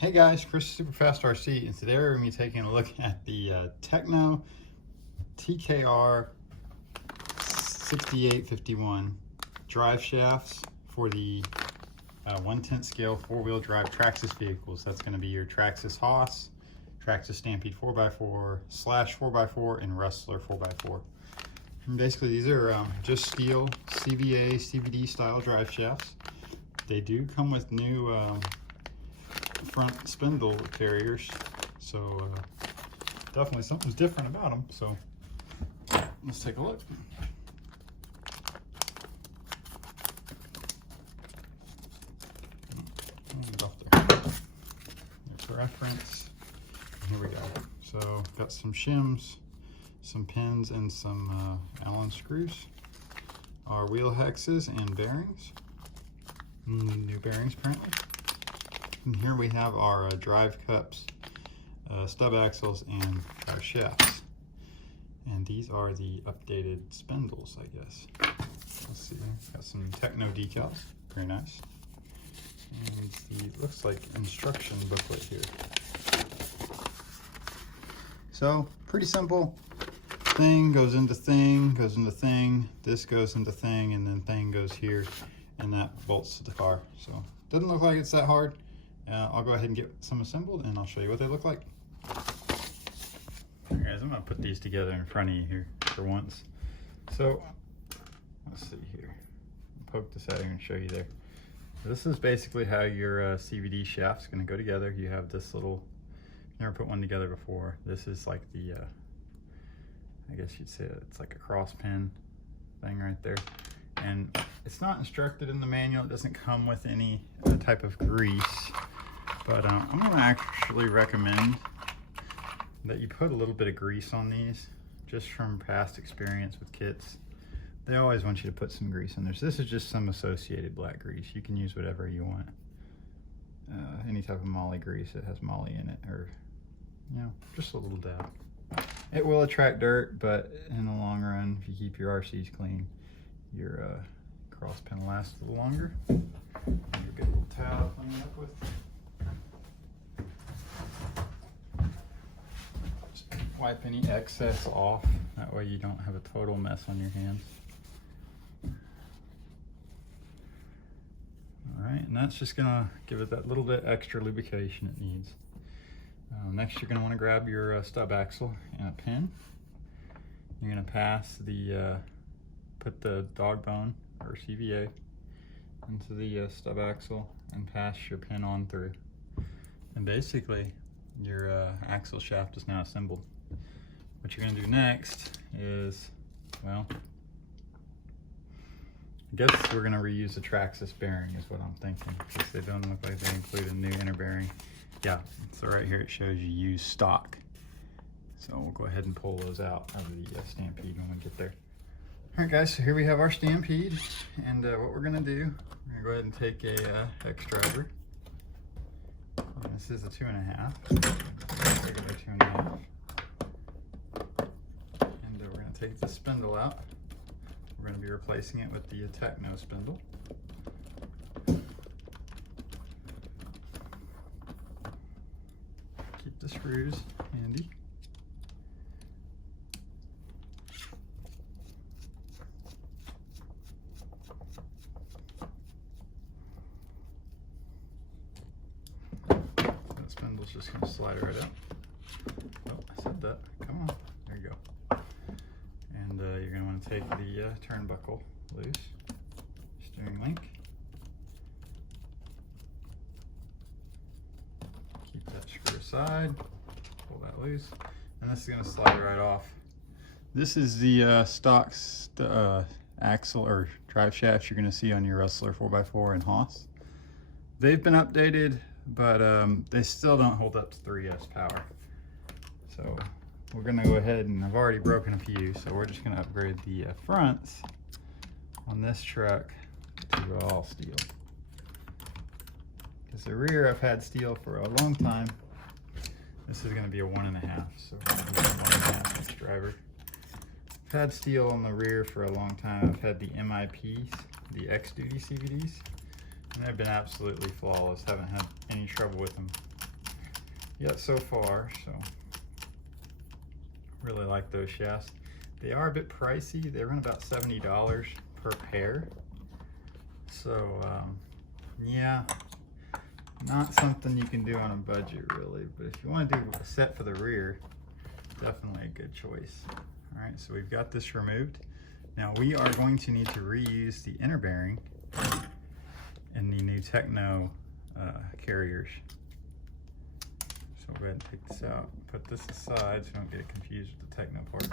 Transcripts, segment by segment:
Hey guys, Chris Superfast RC, and today we're going to be taking a look at the TEKNO TKR 6851 drive shafts for the 1/10 scale four-wheel drive Traxxas vehicles. That's going to be your Traxxas HOSS, Traxxas Stampede 4x4 / 4x4, and Rustler 4x4. And basically these are just steel CVA, CVD style drive shafts. They do come with new front spindle carriers, so definitely something's different about them. So let's take a look. There's reference. Here we go. So got some shims, some pins, and some Allen screws. Our wheel hexes and bearings. New bearings apparently. And here we have our drive cups, stub axles, and drive shafts. And these are the updated spindles, I guess. Let's see, got some TEKNO decals, very nice. And the, looks like instruction booklet here. So, pretty simple. Thing goes into thing, goes into thing, this goes into thing, and then thing goes here, and that bolts to the car. So, doesn't look like it's that hard. I'll go ahead and get some assembled and I'll show you what they look like. Alright guys, I'm going to put these together in front of you here for once. So, let's see here. I'll poke this out here and show you there. This is basically how your CVD shaft's going to go together. You have this little, never put one together before. This is like the, I guess you'd say it's like a cross pin thing right there. And it's not instructed in the manual. It doesn't come with any type of grease. But I'm going to actually recommend that you put a little bit of grease on these, just from past experience with kits. They always want you to put some grease on there. So this is just some associated black grease. You can use whatever you want. Any type of moly grease that has moly in it, or, you know, just a little dab. It will attract dirt, but in the long run, if you keep your RCs clean, your cross pin will last a little longer. You'll get a little towel to clean it up with. Just wipe any excess off. That way you don't have a total mess on your hands. Alright, and that's just gonna give it that little bit extra lubrication it needs. Next, you're gonna want to grab your stub axle and a pin. You're gonna pass the put the dog bone or CVA into the stub axle and pass your pin on through. And basically your axle shaft is now assembled. What you're going to do next is, well, I guess we're going to reuse the Traxxas bearing is what I'm thinking, because they don't look like they include a new inner bearing. Yeah, so right here it shows you use stock. So we'll go ahead and pull those out of the Stampede when we get there. Alright guys, so here we have our Stampede, and what we're going to do, we're going to go ahead and take a hex driver. And this is a 2.5, regular 2.5. And we're going to take the spindle out. We're going to be replacing it with the TEKNO spindle. Keep the screws handy. Spindle's just going to slide right out. Oh, I said that. Come on. There you go. And you're going to want to take the turnbuckle loose. Steering link. Keep that screw aside. Pull that loose. And this is going to slide right off. This is the stock axle or drive shafts you're going to see on your Rustler 4x4 and HOSS. They've been updated, but they still don't hold up to 3S power. So we're gonna go ahead, and I've already broken a few, so we're just gonna upgrade the fronts on this truck to all steel. Because the rear I've had steel for a long time. This is gonna be a 1.5, so 1.5 inch driver. I've had steel on the rear for a long time. I've had the MIPs, the X Duty CVDs. And they've been absolutely flawless. Haven't had any trouble with them. yet so far, so really like those shafts. They are a bit pricey. They run about $70 per pair. So yeah, not something you can do on a budget really, but if you want to do a set for the rear, definitely a good choice. All right, so we've got this removed. Now we are going to need to reuse the inner bearing in the new TEKNO carriers. So we'll go ahead and take this out, put this aside so you don't get it confused with the TEKNO parts.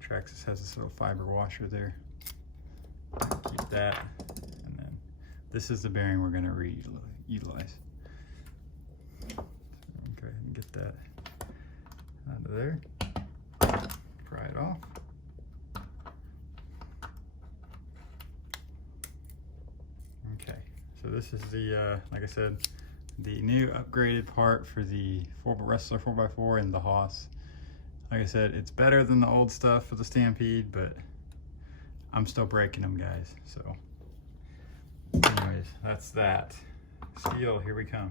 Traxxas has this little fiber washer there. Keep that, and then this is the bearing we're going to reutilize. So go ahead and get that out of there. Pry it off. Okay, so this is the, like I said, the new upgraded part for the Rustler 4x4 and the HOSS. Like I said, it's better than the old stuff for the Stampede, but I'm still breaking them, guys. So anyways, that's that. Steel, here we come.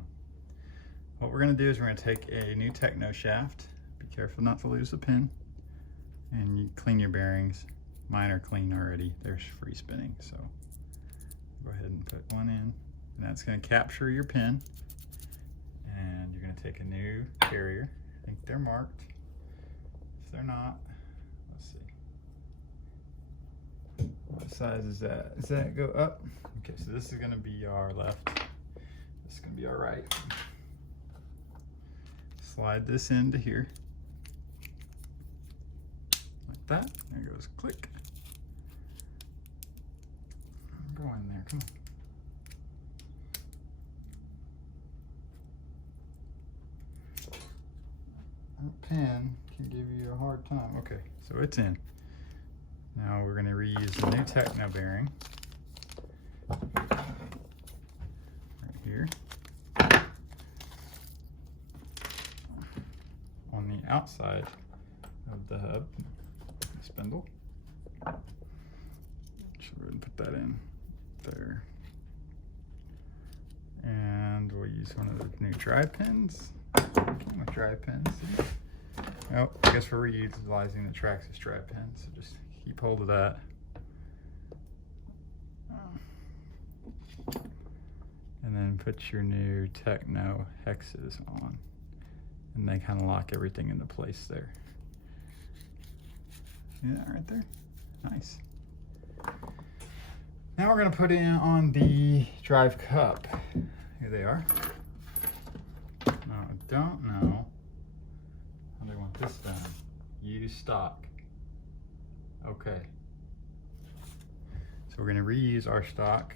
What we're gonna do is we're gonna take a new TEKNO shaft. Be careful not to lose the pin. And you clean your bearings. Mine are clean already. They're free spinning, so go ahead and put one in. And that's gonna capture your pin. And you're gonna take a new carrier. I think they're marked. If they're not, let's see. What size is that? Does that go up? Okay, so this is gonna be our left. This is gonna be our right. Slide this into here. Like that. There goes, click. Go in there, come on. That pen can give you a hard time. Okay, so it's in. Now we're going to reuse the new TEKNO bearing right here on the outside of the hub spindle. So we're going to put that in there, and we'll use one of the new drive pins. Came with drive pins. Oh, I guess we're reutilizing the Traxxas drive pin, so just keep hold of that. And then put your new TEKNO hexes on, and they kind of lock everything into place there. See that right there? Nice. Now we're going to put in on the drive cup. Here they are. Now I don't know how they want this done. Use stock. Okay. So we're going to reuse our stock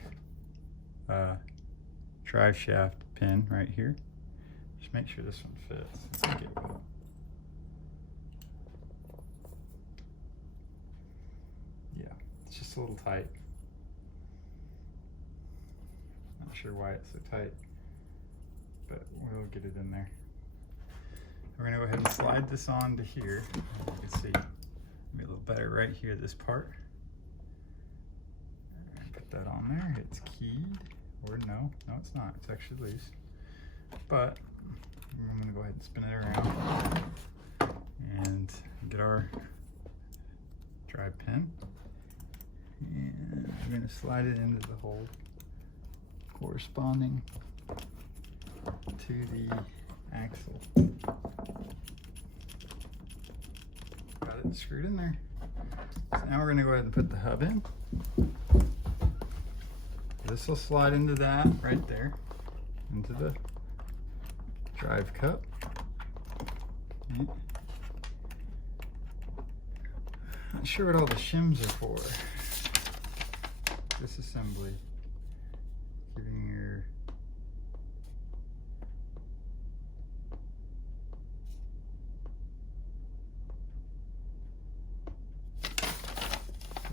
drive shaft pin right here. Just make sure this one fits. Let's get it up. Yeah, it's just a little tight. Not sure why it's so tight, but we'll get it in there. We're gonna go ahead and slide this on to here. You can see, maybe a little better right here, this part. Put that on there, it's keyed, or no, it's not, it's actually loose. But I'm gonna go ahead and spin it around and get our drive pin. And we're gonna slide it into the hole corresponding to the axle. Got it screwed in there. So now we're gonna go ahead and put the hub in. This will slide into that right there, into the drive cup. Okay. Not sure what all the shims are for. Disassembly. Giving your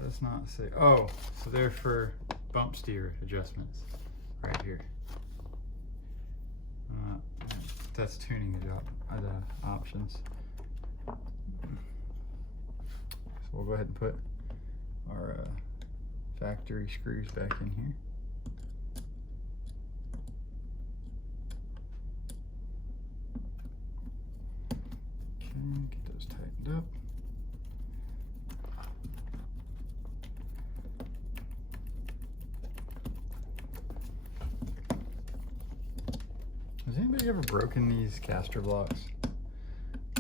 does not say. Oh, so they're for bump steer adjustments right here. That's tuning the options. So we'll go ahead and put our factory screws back in here. tightened up. Has anybody ever broken these caster blocks?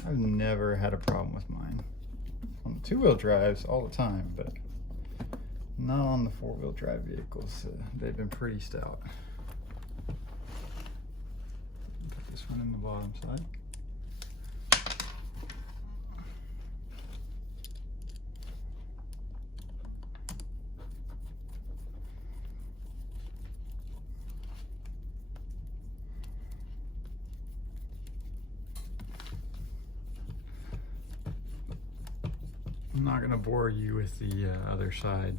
I've never had a problem with mine. On the two-wheel drives all the time, but not on the four-wheel drive vehicles. They've been pretty stout. Put this one in the bottom side. I'm not going to bore you with the other side.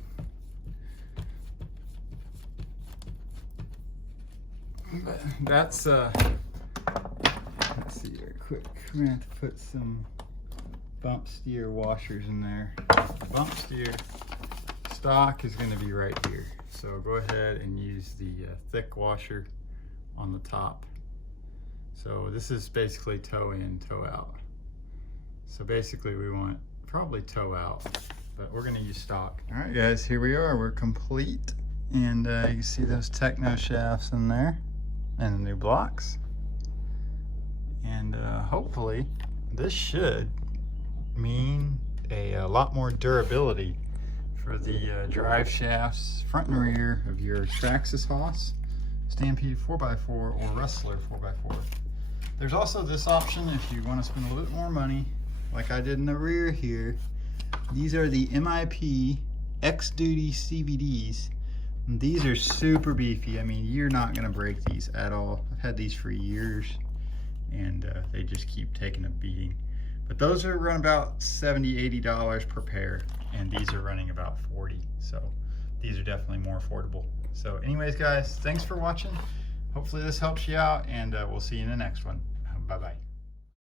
But that's, let's see here, quick. We're going to have to put some bump steer washers in there. Bump steer stock is going to be right here. So go ahead and use the thick washer on the top. So this is basically toe in, toe out. So basically we want probably toe out, but we're going to use stock. All right guys, here we are, we're complete. And you can see those TEKNO shafts in there and the new blocks. And hopefully this should mean a lot more durability for the drive shafts front and rear of your Traxxas HOSS, Stampede 4x4 or Rustler 4x4. There's also this option if you want to spend a little bit more money, like I did in the rear here. These are the MIP X-Duty CVDs. And these are super beefy. I mean, you're not gonna break these at all. I've had these for years and they just keep taking a beating. But those are run about $70, $80 per pair, and these are running about 40. So these are definitely more affordable. So anyways guys, thanks for watching. Hopefully this helps you out, and we'll see you in the next one. Bye-bye.